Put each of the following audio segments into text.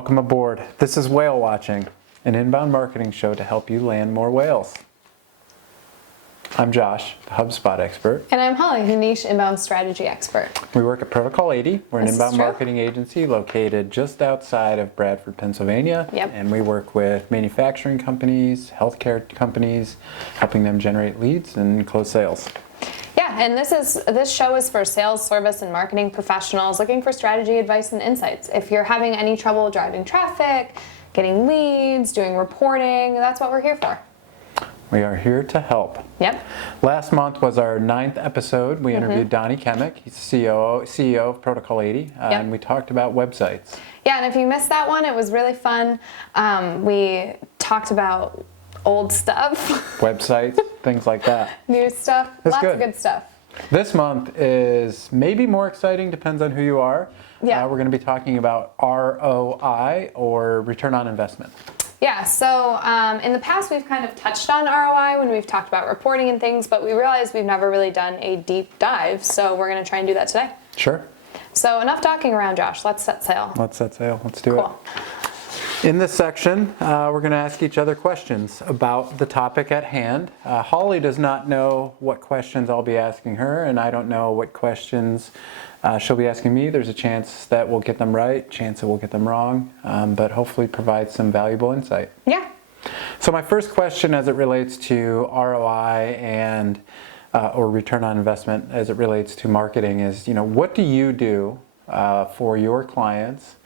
Welcome aboard. This is Whale Watching, an inbound marketing show to help you land more whales. I'm Josh, the HubSpot expert. And I'm Holly, the niche inbound strategy expert. We work at Protocol 80. We're an inbound marketing agency located just outside of Bradford, Pennsylvania. Yep. And we work with manufacturing companies, healthcare companies, helping them generate leads and close sales. Yeah, and this show is for sales, service, and marketing professionals looking for strategy, advice, and insights. If you're having any trouble driving traffic, getting leads, doing reporting, that's what we're here for. We are here to help. Yep. Last month was our 9th episode. We interviewed Donnie Kemick. He's the CEO of Protocol 80, and we talked about websites. Yeah, and if you missed that one, it was really fun. We talked about old stuff. Websites, things like that. New stuff. Lots of good stuff. This month is maybe more exciting, depends on who you are. Yeah. We're going to be talking about ROI, or return on investment. Yeah, so in the past we've kind of touched on ROI when we've talked about reporting and things, but we realized we've never really done a deep dive, so we're going to try and do that today. Sure. So enough talking around, Josh. Let's set sail. Let's set sail. Let's do it. In this section, we're going to ask each other questions about the topic at hand. Holly does not know what questions I'll be asking her, and I don't know what questions she'll be asking me. There's a chance that we'll get them right, chance that we'll get them wrong, but hopefully provide some valuable insight. Yeah. So my first question as it relates to ROI and or return on investment as it relates to marketing is, what do you do for your clients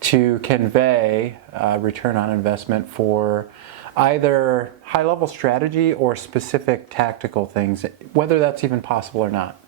to convey return on investment for either high-level strategy or specific tactical things, whether that's even possible or not?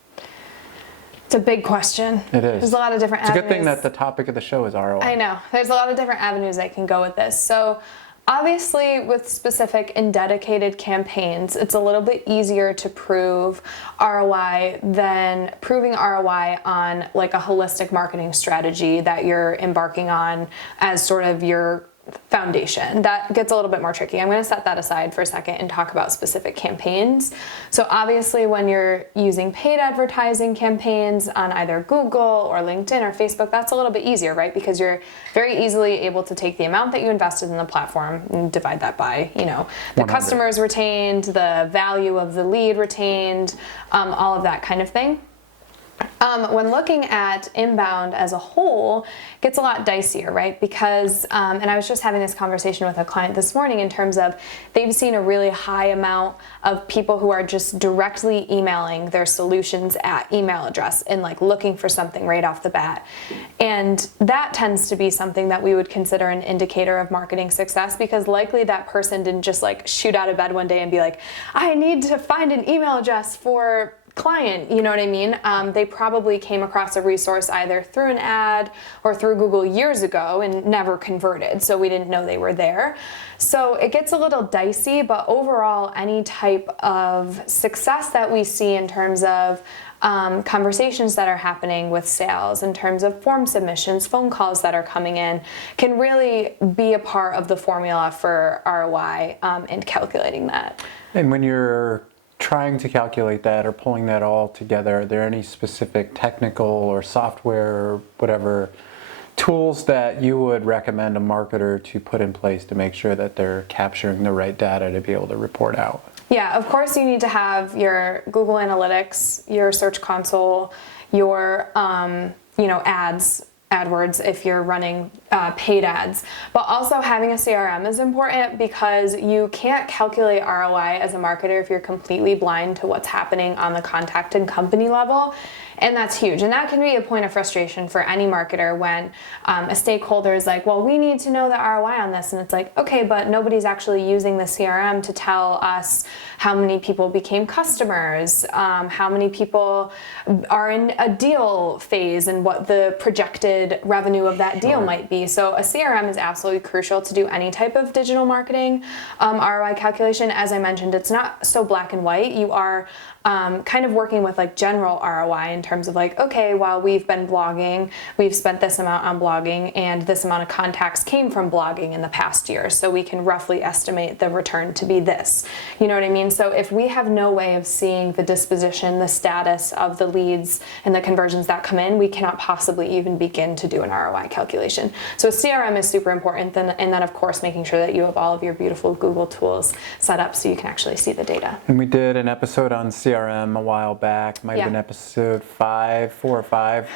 It's a big question. It is. There's a lot of different avenues. It's a good thing that the topic of the show is ROI. I know. There's a lot of different avenues that can go with this. So obviously with specific and dedicated campaigns, it's a little bit easier to prove ROI than proving ROI on like a holistic marketing strategy that you're embarking on as sort of your foundation. That gets a little bit more tricky. I'm going to set that aside for a second and talk about specific campaigns. So obviously when you're using paid advertising campaigns on either Google or LinkedIn or Facebook, that's a little bit easier, right? Because you're very easily able to take the amount that you invested in the platform and divide that by, the 100. Customers retained, the value of the lead retained, all of that kind of thing. When looking at inbound as a whole, it gets a lot dicier, right? Because, and I was just having this conversation with a client this morning in terms of they've seen a really high amount of people who are just directly emailing their solutions at email address and like looking for something right off the bat. And that tends to be something that we would consider an indicator of marketing success, because likely that person didn't just like shoot out of bed one day and be like, I need to find an email address for client, you know what I mean? They probably came across a resource either through an ad or through Google years ago and never converted, so we didn't know they were there. So it gets a little dicey, but overall, any type of success that we see in terms of conversations that are happening with sales, in terms of form submissions, phone calls that are coming in, can really be a part of the formula for ROI and calculating that. And when you're trying to calculate that or pulling that all together, are there any specific technical or software or whatever tools that you would recommend a marketer to put in place to make sure that they're capturing the right data to be able to report out? Yeah, of course you need to have your Google Analytics, your Search Console, your ads, AdWords if you're running paid ads. But also having a CRM is important, because you can't calculate ROI as a marketer if you're completely blind to what's happening on the contact and company level. And that's huge. And that can be a point of frustration for any marketer when a stakeholder is like, well, we need to know the ROI on this. And it's like, okay, but nobody's actually using the CRM to tell us how many people became customers, how many people are in a deal phase, and what the projected revenue of that deal might be. So a CRM is absolutely crucial to do any type of digital marketing ROI calculation. As I mentioned, it's not so black and white. You are kind of working with like general ROI in terms of like, okay, while we've been blogging, we've spent this amount on blogging, and this amount of contacts came from blogging in the past year. So we can roughly estimate the return to be this. You know what I mean? So if we have no way of seeing the disposition, the status of the leads and the conversions that come in, we cannot possibly even begin to do an ROI calculation. So CRM is super important, and then of course making sure that you have all of your beautiful Google tools set up so you can actually see the data. And we did an episode on CRM a while back, might have been episode 4 or 5.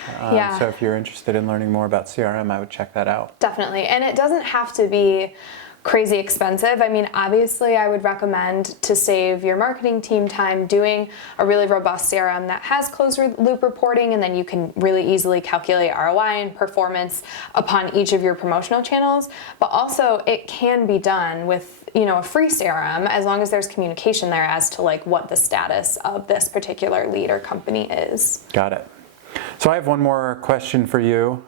So if you're interested in learning more about CRM, I would check that out. Definitely, and it doesn't have to be crazy expensive. I mean, obviously I would recommend to save your marketing team time doing a really robust CRM that has closed loop reporting, and then you can really easily calculate ROI and performance upon each of your promotional channels. But also it can be done with, you know, a free CRM as long as there's communication there as to like what the status of this particular lead or company is. Got it. So I have one more question for you.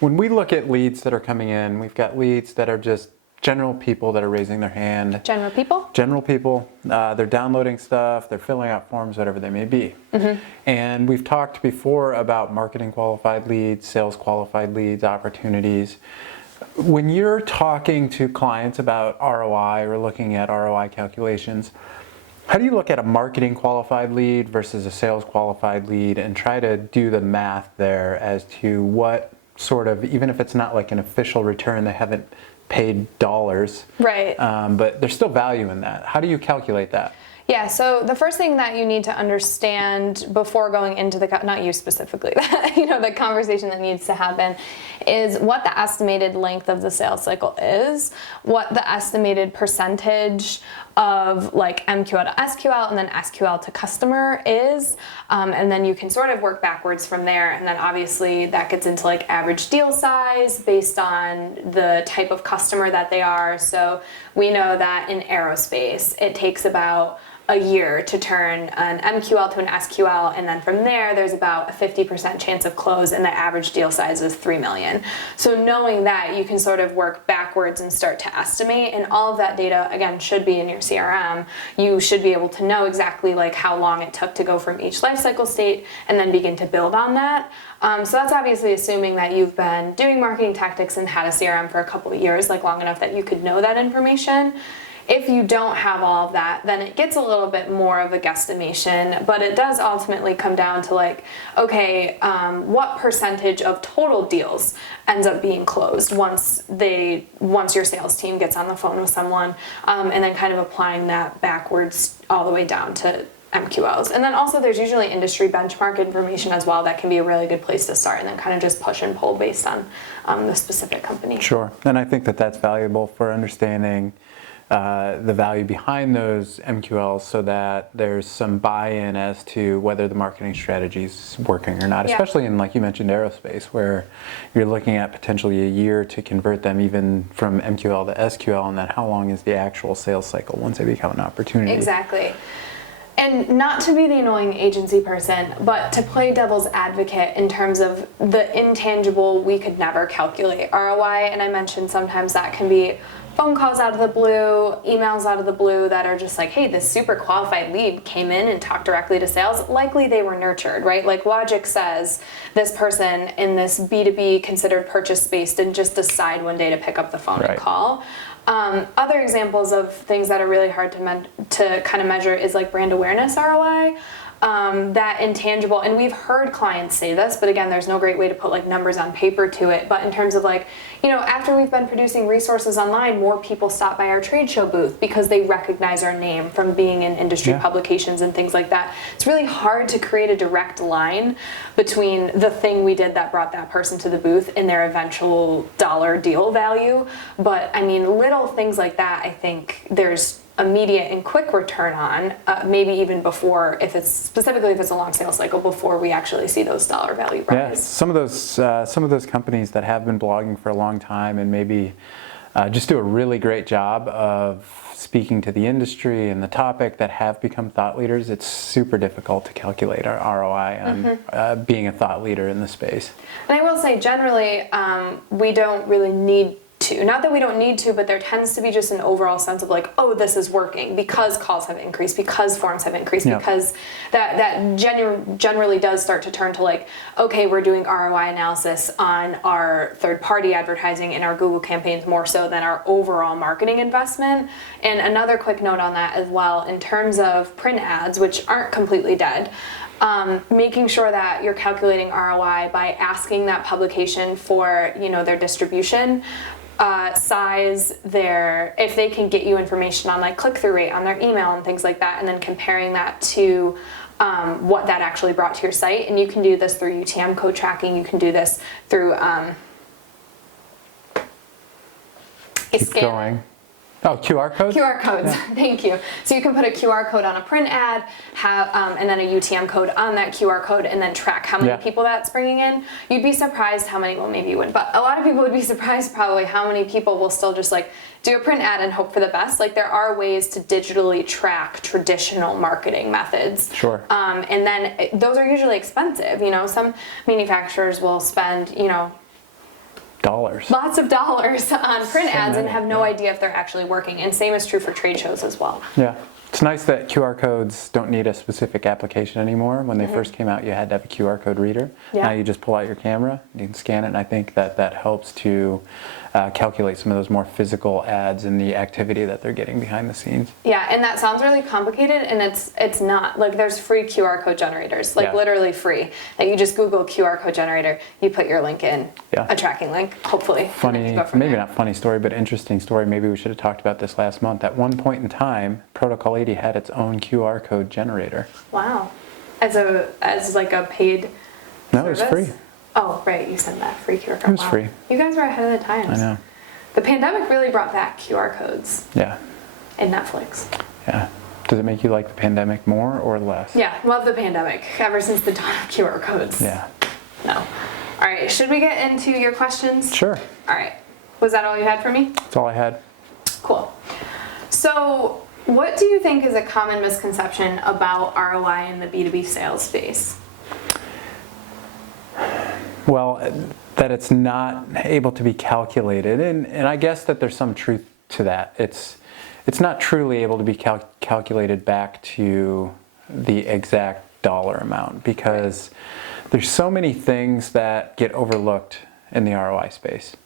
When we look at leads that are coming in, we've got leads that are just general people that are raising their hand. General people? General people. They're downloading stuff, they're filling out forms, whatever they may be. And we've talked before about marketing qualified leads, sales qualified leads, opportunities. When you're talking to clients about ROI or looking at ROI calculations, how do you look at a marketing qualified lead versus a sales qualified lead and try to do the math there as to what sort of, even if it's not like an official return, they haven't paid dollars, right? But there's still value in that. How do you calculate that? Yeah, so the first thing that you need to understand before going into the, not you specifically, you know, the conversation that needs to happen is what the estimated length of the sales cycle is, what the estimated percentage of like MQL to SQL and then SQL to customer is, and then you can sort of work backwards from there. And then obviously that gets into like average deal size based on the type of customer that they are. So we know that in aerospace, it takes about a year to turn an MQL to an SQL, and then from there there's about a 50% chance of close, and the average deal size is 3 million. So knowing that, you can sort of work backwards and start to estimate, and all of that data again should be in your CRM. You should be able to know exactly like how long it took to go from each life cycle state and then begin to build on that. So that's obviously assuming that you've been doing marketing tactics and had a CRM for a couple of years, like long enough that you could know that information. If you don't have all of that, then it gets a little bit more of a guesstimation, but it does ultimately come down to like, okay, what percentage of total deals ends up being closed once your sales team gets on the phone with someone, and then kind of applying that backwards all the way down to MQLs. And then also there's usually industry benchmark information as well that can be a really good place to start, and then kind of just push and pull based on the specific company. Sure, and I think that that's valuable for understanding the value behind those MQLs so that there's some buy-in as to whether the marketing strategy is working or not, especially in, like you mentioned, aerospace, where you're looking at potentially a year to convert them even from MQL to SQL, and then how long is the actual sales cycle once they become an opportunity. Exactly. And not to be the annoying agency person, but to play devil's advocate in terms of the intangible we could never calculate ROI, and I mentioned sometimes that can be phone calls out of the blue, emails out of the blue that are just like, hey, this super qualified lead came in and talked directly to sales. Likely they were nurtured, right? Like logic says this person in this B2B considered purchase space didn't just decide one day to pick up the phone and call. Other examples of things that are really hard to kind of measure is like brand awareness ROI. That intangible, and we've heard clients say this, but again, there's no great way to put like numbers on paper to it, but in terms of like, you know, after we've been producing resources online, more people stop by our trade show booth because they recognize our name from being in industry publications and things like that. It's really hard to create a direct line between the thing we did that brought that person to the booth and their eventual dollar deal value. But I mean, little things like that, I think there's immediate and quick return on, maybe even before, if it's a long sales cycle, before we actually see those dollar value rise. Yeah, some of those companies that have been blogging for a long time and maybe just do a really great job of speaking to the industry and the topic that have become thought leaders, it's super difficult to calculate our ROI on being a thought leader in the space. And I will say, generally, we don't really need to. Not that we don't need to, but there tends to be just an overall sense of like, oh, this is working because calls have increased, because forms have increased, because that generally does start to turn to like, okay, we're doing ROI analysis on our third-party advertising and our Google campaigns more so than our overall marketing investment. And another quick note on that as well, in terms of print ads, which aren't completely dead, making sure that you're calculating ROI by asking that publication for, their distribution, size, if they can get you information on like click-through rate on their email and things like that, and then comparing that to what that actually brought to your site. And you can do this through UTM code tracking. You can do this through Keep going. Oh, QR codes? QR codes, yeah. Thank you. So you can put a QR code on a print ad, and then a UTM code on that QR code, and then track how many people that's bringing in. You'd be surprised how many, well, maybe you wouldn't, but a lot of people would be surprised probably how many people will still just like do a print ad and hope for the best. Like, there are ways to digitally track traditional marketing methods. Sure. And then those are usually expensive. Some manufacturers will spend, lots of dollars on print ads and have no idea if they're actually working. And same is true for trade shows as well. Yeah. It's nice that QR codes don't need a specific application anymore. When they first came out, you had to have a QR code reader. Yeah. Now you just pull out your camera, you can scan it, and I think that helps to calculate some of those more physical ads and the activity that they're getting behind the scenes. Yeah, and that sounds really complicated, and it's not. Like, there's free QR code generators, literally free. That you just Google QR code generator, you put your link in, a tracking link, hopefully. Funny, maybe not funny story, but interesting story. Maybe we should have talked about this last month. At one point in time, Protocol 80 had its own QR code generator. Wow. As like a paid No, service? It was free. Oh, right, you said that, free QR code. It was free. You guys were ahead of the times. I know. The pandemic really brought back QR codes. Yeah. And Netflix. Yeah. Does it make you like the pandemic more or less? Yeah, love the pandemic, ever since the dawn of QR codes. Yeah. No. All right, should we get into your questions? Sure. All right. Was that all you had for me? That's all I had. Cool. So, what do you think is a common misconception about ROI in the B2B sales space? Well, that it's not able to be calculated, and I guess that there's some truth to that. It's not truly able to be calculated back to the exact dollar amount, because there's so many things that get overlooked in the ROI space.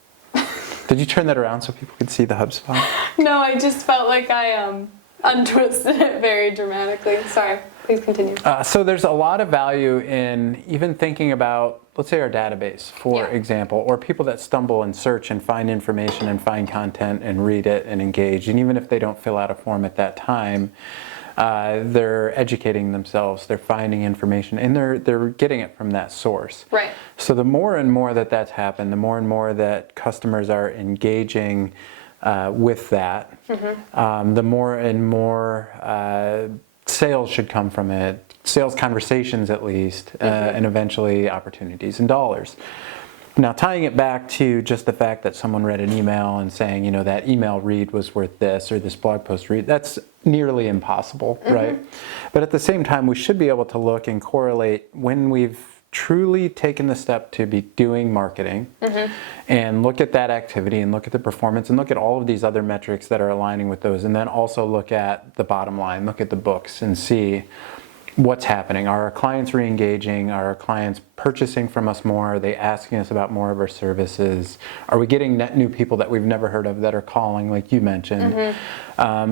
Did you turn that around so people could see the HubSpot? No, I just felt like I untwisted it very dramatically. Sorry, please continue. So there's a lot of value in even thinking about, let's say, our database, for example, or people that stumble and search and find information and find content and read it and engage. And even if they don't fill out a form at that time, they're educating themselves, they're finding information, and they're getting it from that source. Right. So the more and more that's happened, the more and more that customers are engaging with that, the more and more sales should come from it, sales conversations at least, and eventually opportunities and dollars. Now, tying it back to just the fact that someone read an email and saying, that email read was worth this, or this blog post read, that's nearly impossible, right? But at the same time, we should be able to look and correlate when we've truly taken the step to be doing marketing and look at that activity and look at the performance and look at all of these other metrics that are aligning with those, and then also look at the bottom line, look at the books and see what's happening. Are our clients re-engaging? Are our clients purchasing from us more? Are they asking us about more of our services? Are we getting net new people that we've never heard of that are calling, like you mentioned?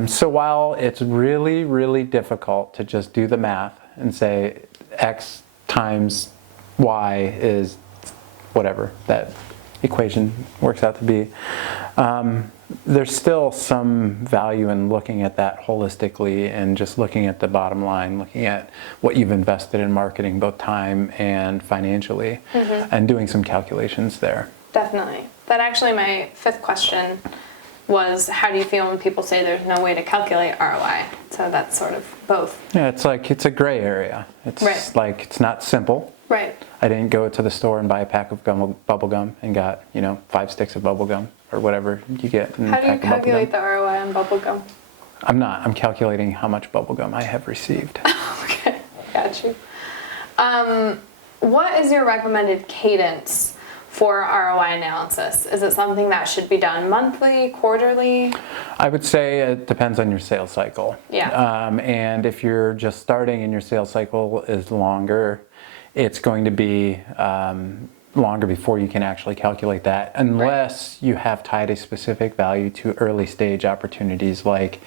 So while it's really, really difficult to just do the math and say X times Y is whatever that equation works out to be, there's still some value in looking at that holistically and just looking at the bottom line, looking at what you've invested in marketing, both time and financially, and doing some calculations there. Definitely. That actually, my fifth question was, how do you feel when people say there's no way to calculate ROI? So that's sort of both. Yeah, it's a gray area. It's like, it's not simple. Right. I didn't go to the store and buy a pack of bubble gum and got 5 sticks of bubble gum or whatever you get in a How do you pack of bubble calculate gum. the ROI on bubble gum? I'm calculating how much bubble gum I have received. Okay, got you. What is your recommended cadence for ROI analysis? Is it something that should be done monthly, quarterly? I would say it depends on your sales cycle. Yeah. And if you're just starting and your sales cycle is longer, it's going to be longer before you can actually calculate that, unless you have tied a specific value to early stage opportunities like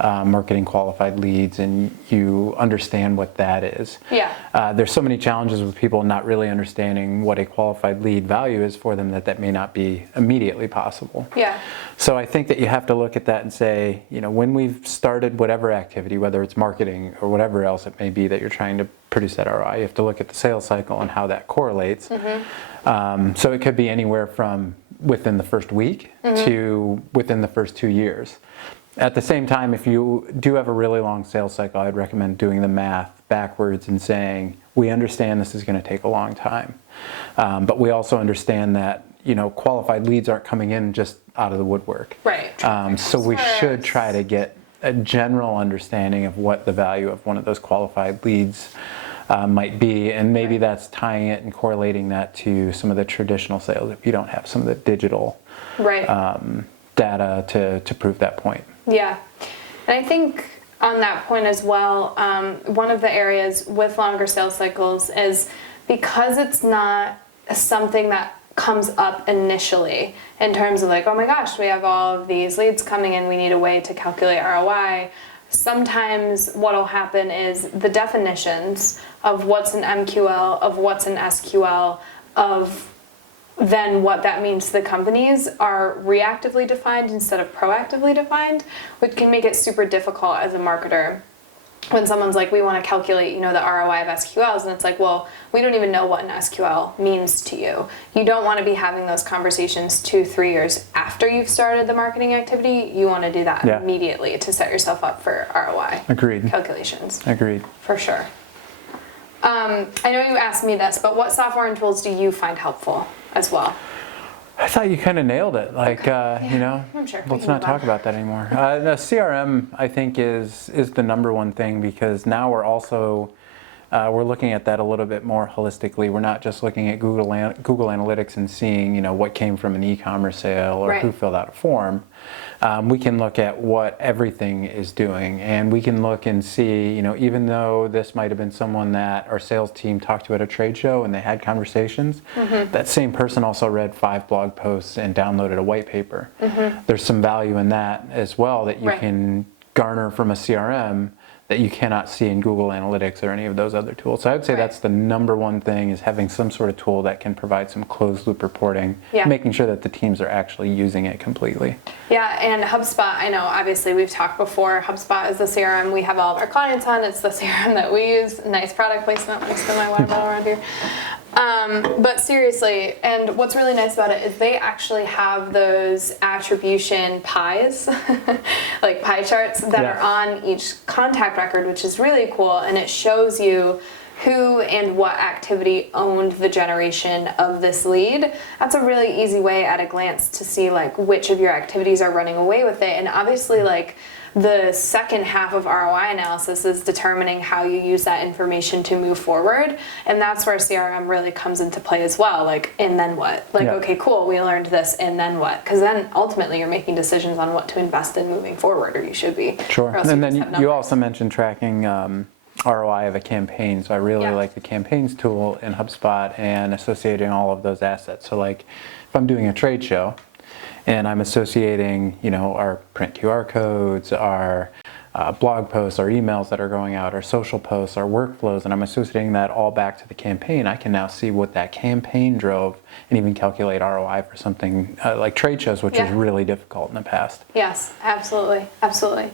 marketing qualified leads, and you understand what that is. Yeah. There's so many challenges with people not really understanding what a qualified lead value is for them that may not be immediately possible. Yeah. So I think that you have to look at that and say, when we've started whatever activity, whether it's marketing or whatever else it may be that you're trying to produce that ROI, you have to look at the sales cycle and how that correlates. So it could be anywhere from within the first week to within the first 2 years. At the same time, if you do have a really long sales cycle, I'd recommend doing the math backwards and saying, we understand this is going to take a long time. But we also understand that, qualified leads aren't coming in just out of the woodwork. Right. So we should try to get a general understanding of what the value of one of those qualified leads might be, and maybe that's tying it and correlating that to some of the traditional sales if you don't have some of the digital data to prove that point. Yeah, and I think on that point as well, one of the areas with longer sales cycles is because it's not something that comes up initially in terms of like, oh my gosh, we have all of these leads coming in, we need a way to calculate ROI. Sometimes what will happen is the definitions of what's an MQL, of what's an SQL, of then what that means to the companies are reactively defined instead of proactively defined, which can make it super difficult as a marketer. When someone's like, we want to calculate, the ROI of SQLs, and it's like, well, we don't even know what an SQL means to you. You don't want to be having those conversations 2-3 years after you've started the marketing activity. You want to do that immediately to set yourself up for ROI calculations. Agreed. For sure. I know you asked me this, but what software and tools do you find helpful as well? I thought you kind of nailed it. Like, I'm sure. Let's not talk about that anymore. The CRM, I think, is the number one thing, because now we're also we're looking at that a little bit more holistically. We're not just looking at Google Analytics and seeing, what came from an e-commerce sale or who filled out a form. We can look at what everything is doing, and we can look and see, even though this might have been someone that our sales team talked to at a trade show and they had conversations, that same person also read 5 blog posts and downloaded a white paper. There's some value in that as well that you can garner from a CRM that you cannot see in Google Analytics or any of those other tools. So I would say that's the number one thing, is having some sort of tool that can provide some closed loop reporting, making sure that the teams are actually using it completely. Yeah, and HubSpot, I know obviously we've talked before, HubSpot is the CRM we have all of our clients on. It's the CRM that we use. Nice product placement, let me spin my water bottle around here. But seriously, and what's really nice about it is they actually have those attribution pies, like pie charts that are on each contact record, which is really cool, and it shows you who and what activity owned the generation of this lead. That's a really easy way at a glance to see like which of your activities are running away with it, and obviously like the second half of ROI analysis is determining how you use that information to move forward, and that's where CRM really comes into play as well. Like, and then what? Like, okay, cool, we learned this, and then what? Because then ultimately you're making decisions on what to invest in moving forward, or you should be. Sure. And then you also mentioned tracking ROI of a campaign. So I really like the campaigns tool in HubSpot and associating all of those assets. So like if I'm doing a trade show, and I'm associating, our print QR codes, our blog posts, our emails that are going out, our social posts, our workflows, and I'm associating that all back to the campaign. I can now see what that campaign drove and even calculate ROI for something like trade shows, which is really difficult in the past. Yes, absolutely, absolutely.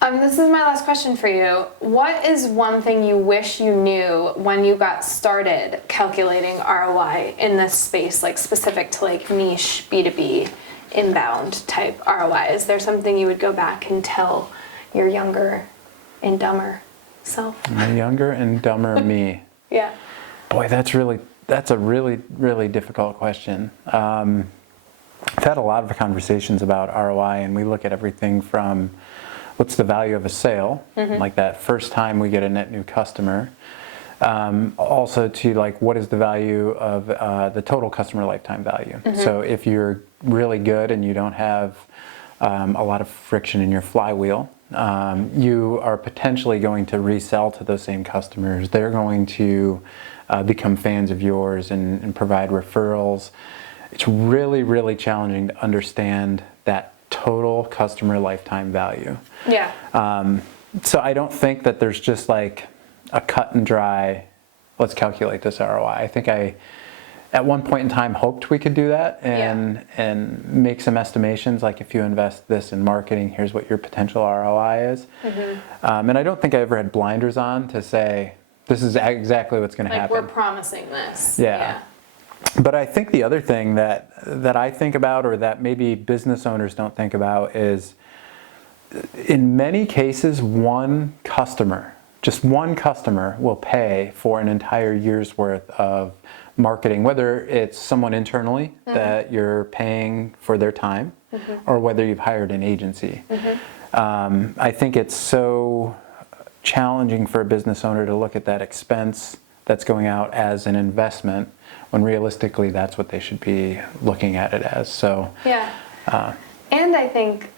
This is my last question for you. What is one thing you wish you knew when you got started calculating ROI in this space, like specific to like niche B2B inbound type ROI? Is there something you would go back and tell your younger and dumber self? My younger and dumber me. Yeah. Boy, that's a really difficult question. I've had a lot of conversations about ROI, and we look at everything from what's the value of a sale, like that first time we get a net new customer, also to like what is the value of the total customer lifetime value. So if you're really good and you don't have a lot of friction in your flywheel, you are potentially going to resell to those same customers. They're going to become fans of yours and provide referrals. It's really, really challenging to understand that total customer lifetime value. Yeah. So I don't think that there's just like a cut and dry, let's calculate this ROI. I think I, at one point in time, hoped we could do that and make some estimations, like if you invest this in marketing, here's what your potential ROI is. And I don't think I ever had blinders on to say, this is exactly what's going to happen. We're promising this. Yeah. But I think the other thing that I think about, or that maybe business owners don't think about, is in many cases, just one customer will pay for an entire year's worth of marketing, whether it's someone internally that you're paying for their time, or whether you've hired an agency. I think it's so challenging for a business owner to look at that expense that's going out as an investment, when realistically that's what they should be looking at it as. So and I think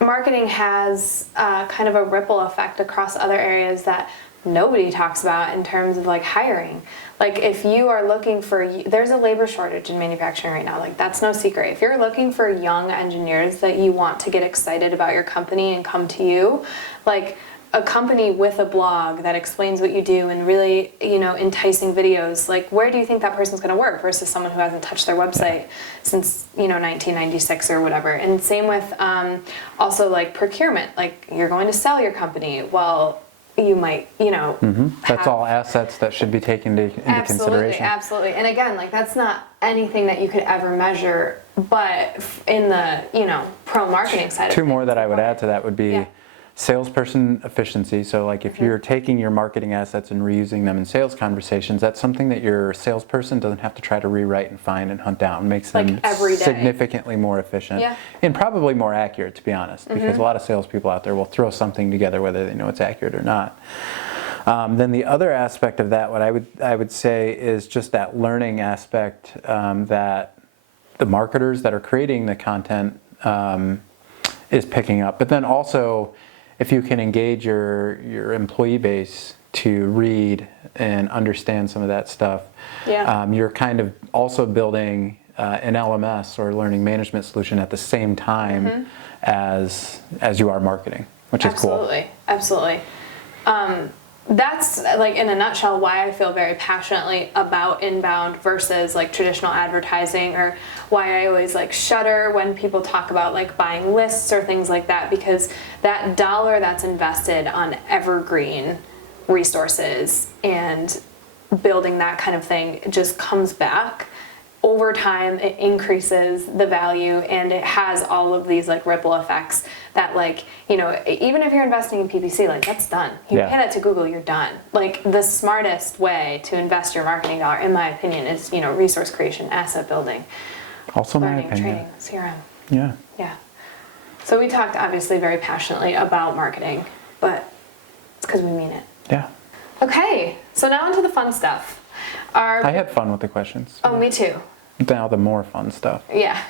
marketing has kind of a ripple effect across other areas that nobody talks about in terms of like hiring. Like if you are looking for, there's a labor shortage in manufacturing right now, like that's no secret. If you're looking for young engineers that you want to get excited about your company and come to you, like a company with a blog that explains what you do and really, enticing videos, like where do you think that person's going to work versus someone who hasn't touched their website since, 1996 or whatever. And same with also like procurement, like you're going to sell your company. Well, you might, that's all assets that should be taken into consideration. Absolutely. And again, like that's not anything that you could ever measure, but in the, pro marketing side of Two things. more that I would add to that would be salesperson efficiency. So like if you're taking your marketing assets and reusing them in sales conversations, that's something that your salesperson doesn't have to try to rewrite and find and hunt down. It makes them significantly more efficient and probably more accurate, to be honest, because a lot of salespeople out there will throw something together whether they know it's accurate or not. Then the other aspect of that, what I would say, is just that learning aspect that the marketers that are creating the content is picking up. But then also, if you can engage your employee base to read and understand some of that stuff, you're kind of also building an LMS or learning management solution at the same time as you are marketing, which is cool. Absolutely. That's like in a nutshell why I feel very passionately about inbound versus like traditional advertising, or why I always like shudder when people talk about like buying lists or things like that, because that dollar that's invested on evergreen resources and building that kind of thing just comes back over time. It increases the value, and it has all of these like ripple effects that, like, even if you're investing in PPC, like that's done. You pay that to Google, you're done. Like the smartest way to invest your marketing dollar, in my opinion, is resource creation, asset building, also learning, my opinion. training, CRM. Yeah. So we talked obviously very passionately about marketing, but it's because we mean it. Yeah. Okay, so now onto the fun stuff. I had fun with the questions. Oh, me too. Now the more fun stuff. Yeah.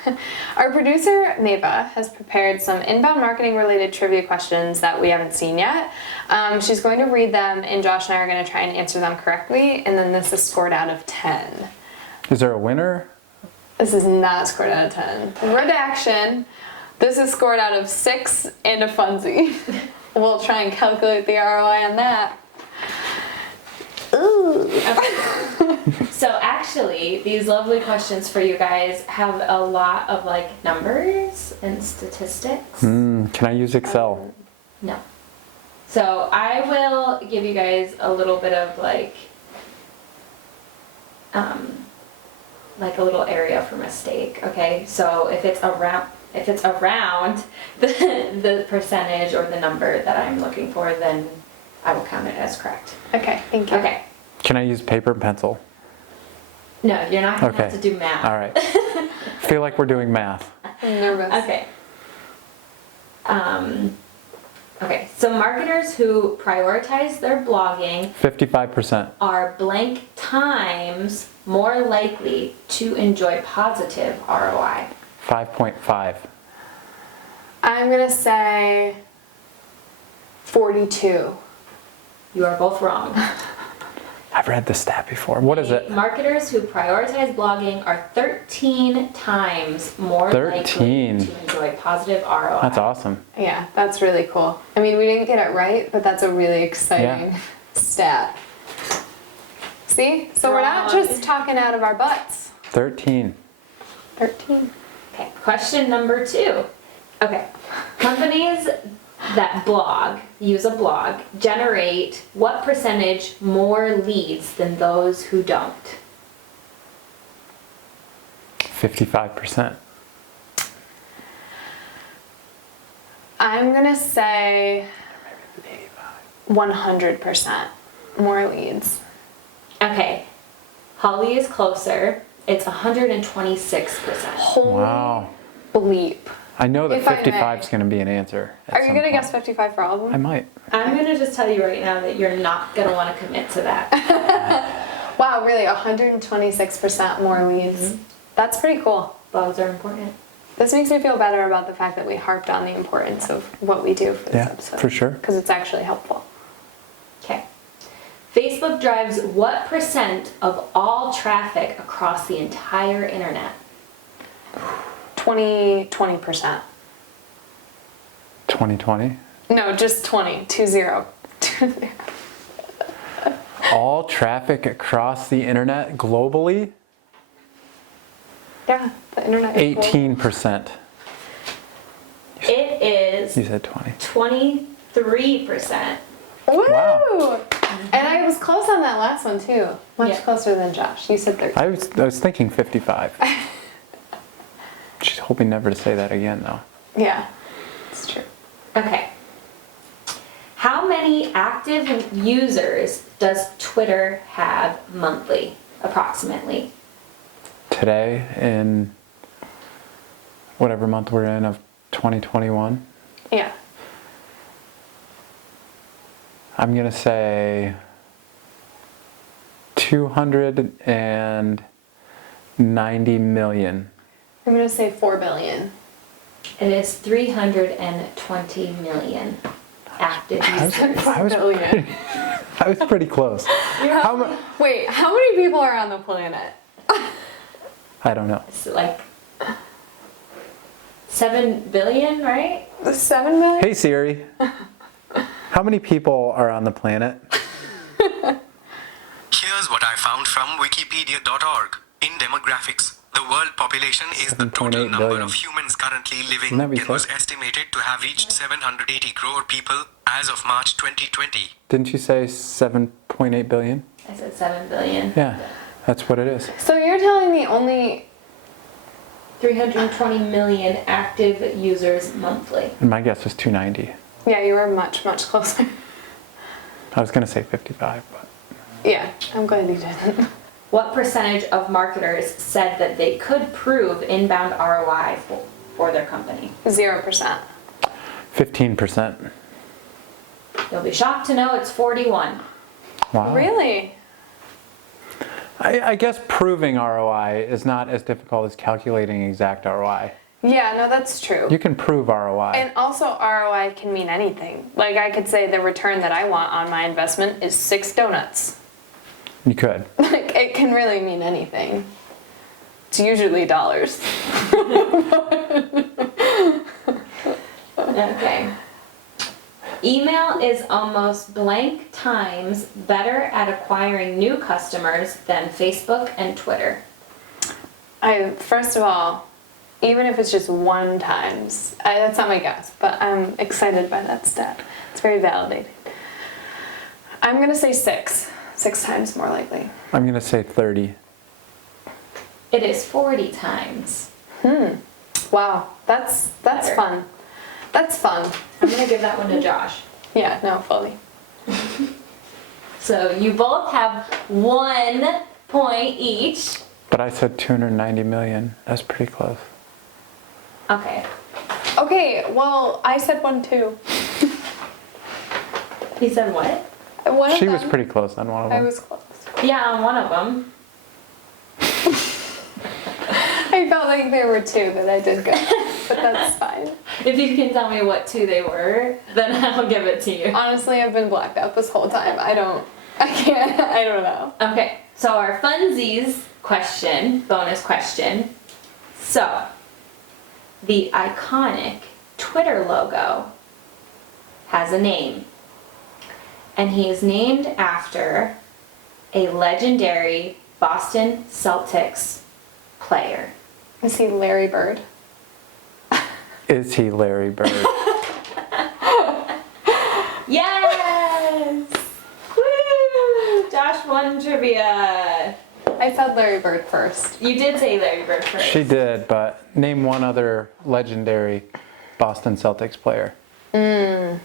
Our producer, Mava, has prepared some inbound marketing related trivia questions that we haven't seen yet. She's going to read them, and Josh and I are going to try and answer them correctly, and then this is scored out of 10. Is there a winner? This is not scored out of 10. Redaction. This is scored out of 6 and a funsy. We'll try and calculate the ROI on that. Ooh. Okay. So actually, these lovely questions for you guys have a lot of like numbers and statistics. Can I use Excel? No. So I will give you guys a little bit of like a little area for mistake. Okay. So if it's around the percentage or the number that I'm looking for, then I will count it as correct. Okay, thank you. Okay. Can I use paper and pencil? No, you're not going to have to do math. All right. Feel like we're doing math. I'm nervous. Okay. Okay, so marketers who prioritize their blogging 55%. are blank times more likely to enjoy positive ROI. 5.5. I'm going to say 42. You are both wrong. I've read the stat before. What is it? Marketers who prioritize blogging are 13 times more 13. likely to enjoy positive ROI. That's awesome. Yeah, that's really cool. I mean, we didn't get it right, but that's a really exciting stat. See? So we're not just talking out of our butts. 13. 13. Okay, question number 2. Okay, companies that use a blog, generate what percentage more leads than those who don't? 55%. I'm going to say 100% more leads. Okay, Holly is closer. It's 126%. Holy Wow. bleep. I know that If I 55 may. is going to be an answer. at Are you some going to point. guess 55 for all of them? I might. I'm gonna just tell you right now that you're not gonna want to commit to that. Wow, really? 126% more leads. That's pretty cool. Blogs are important. This makes me feel better about the fact that we harped on the importance of what we do for this Yeah, episode. for sure. Because it's actually helpful. Okay. Facebook drives what % of all traffic across the entire internet? 20%. 2020. No, just 20. 20. All traffic across the internet globally, Yeah, the internet is cool. 18%. It is You said 20. 23%. Woo! Wow. And I was close on that last one too. Much Yeah. closer than Josh. You said 30. I was thinking 55. She's hoping never to say that again, though. Yeah, it's true. Okay. How many active users does Twitter have monthly, approximately? Today, in whatever month we're in of 2021, Yeah. I'm going to say 290 million. I'm going to say 4 billion. It is 320 million active I was, users. I was, Billion. I was pretty close. How mu- Wait, how many people are on the planet? I don't know. It's like 7 billion, right? 7 million? Hey Siri, how many people are on the planet? Here's what I found from wikipedia.org. In demographics, the world population is the 7.8 total number billion. of humans currently living Isn't that what you and was said? estimated to have reached 780 crore people as of March 2020. Didn't you say 7.8 billion? I said 7 billion. Yeah, that's what it is. So you're telling me only 320 million active users monthly. And my guess was 290. Yeah, you were much, much closer. I was going to say 55, but Yeah, I'm glad you didn't. What percentage of marketers said that they could prove inbound ROI for their company? 0%. 15%. You'll be shocked to know it's 41. Wow. Really? I guess proving ROI is not as difficult as calculating exact ROI. Yeah, no, that's true. You can prove ROI. And also ROI can mean anything. Like I could say the return that I want on my investment is 6 donuts. You could. Like it can really mean anything. It's usually dollars. Okay. Email is almost blank times better at acquiring new customers than Facebook and Twitter. First of all, even if it's just 1 times, that's not my guess, but I'm excited by that stat. It's very validated. I'm gonna say 6. 6 times more likely. I'm going to say 30. It is 40 times. Wow, that's Better. fun. That's fun. I'm gonna give that one to Josh. Yeah, no, fully. So you both have 1 point each. But I said 290 million. That's pretty close. Okay. Okay, well, I said 1 too. He said what? One of She was them, pretty close on one of I them. was close. Yeah, on one of them. I felt like there were 2 that I did good, but that's fine. If you can tell me what 2 they were, then I'll give it to you. Honestly, I've been blacked out this whole time. I don't I don't know. Okay, so our funsies question, bonus question. So, the iconic Twitter logo has a name. And he is named after a legendary Boston Celtics player. Is he Larry Bird? Is he Larry Bird? Yes! Woo! Josh won trivia. I said Larry Bird first. You did say Larry Bird first. She did, but name one other legendary Boston Celtics player. I'm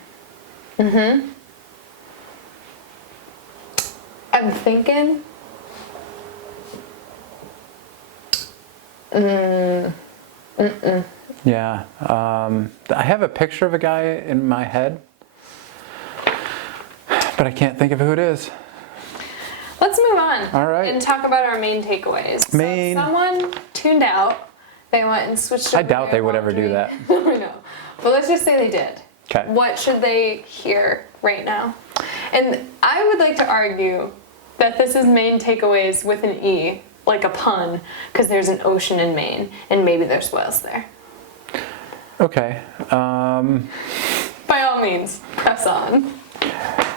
thinking. Yeah. I have a picture of a guy in my head, but I can't think of who it is. Let's move on. All right. And talk about our main takeaways. Main- So someone tuned out. They went and switched. I over doubt their they would ever do laundry. that. I know. But let's just say they did. Okay. What should they hear right now? And I would like to argue that this is main takeaways with an E, like a pun, because there's an ocean in Maine, and maybe there's whales there. Okay. By all means, press on.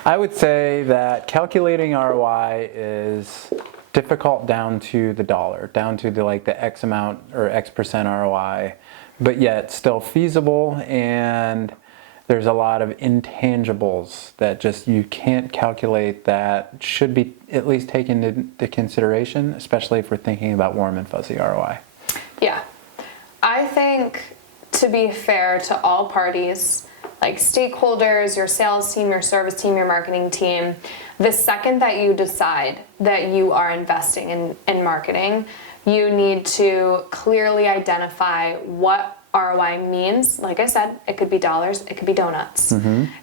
I would say that calculating ROI is difficult down to the dollar, down to the X amount or X percent ROI, but yet still feasible, and there's a lot of intangibles that just you can't calculate that should be at least taken into consideration, especially if we're thinking about warm and fuzzy ROI. Yeah. I think, to be fair to all parties, like stakeholders, your sales team, your service team, your marketing team, the second that you decide that you are investing in marketing, you need to clearly identify what ROI means. Like I said, it could be dollars, it could be donuts.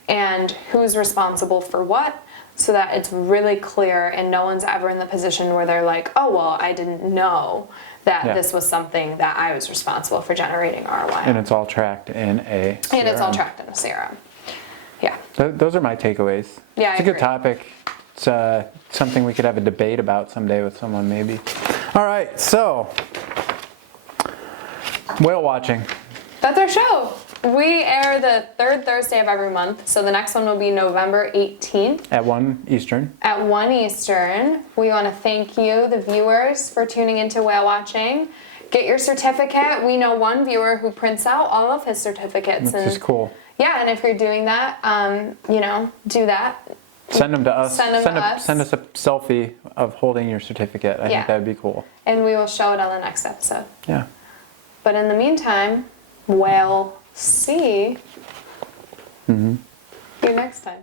And who's responsible for what, so that it's really clear and no one's ever in the position where they're like, oh, well, I didn't know that this was something that I was responsible for generating ROI. And it's all tracked in a CRM. And it's all tracked in a CRM. Yeah. Those are my takeaways. Yeah, It's I a good agree. topic. It's something we could have a debate about someday with someone maybe. All right, so whale watching. That's our show. We air the third Thursday of every month, so the next one will be November 18th. At 1 Eastern. At 1 Eastern. We want to thank you, the viewers, for tuning into Whale Watching. Get your certificate. We know one viewer who prints out all of his certificates. Which is cool. Yeah, and if you're doing that, do that. Send them to us. Send them to us. Send us a selfie of holding your certificate. I think that would be cool. And we will show it on the next episode. Yeah. But in the meantime, we'll see you next time.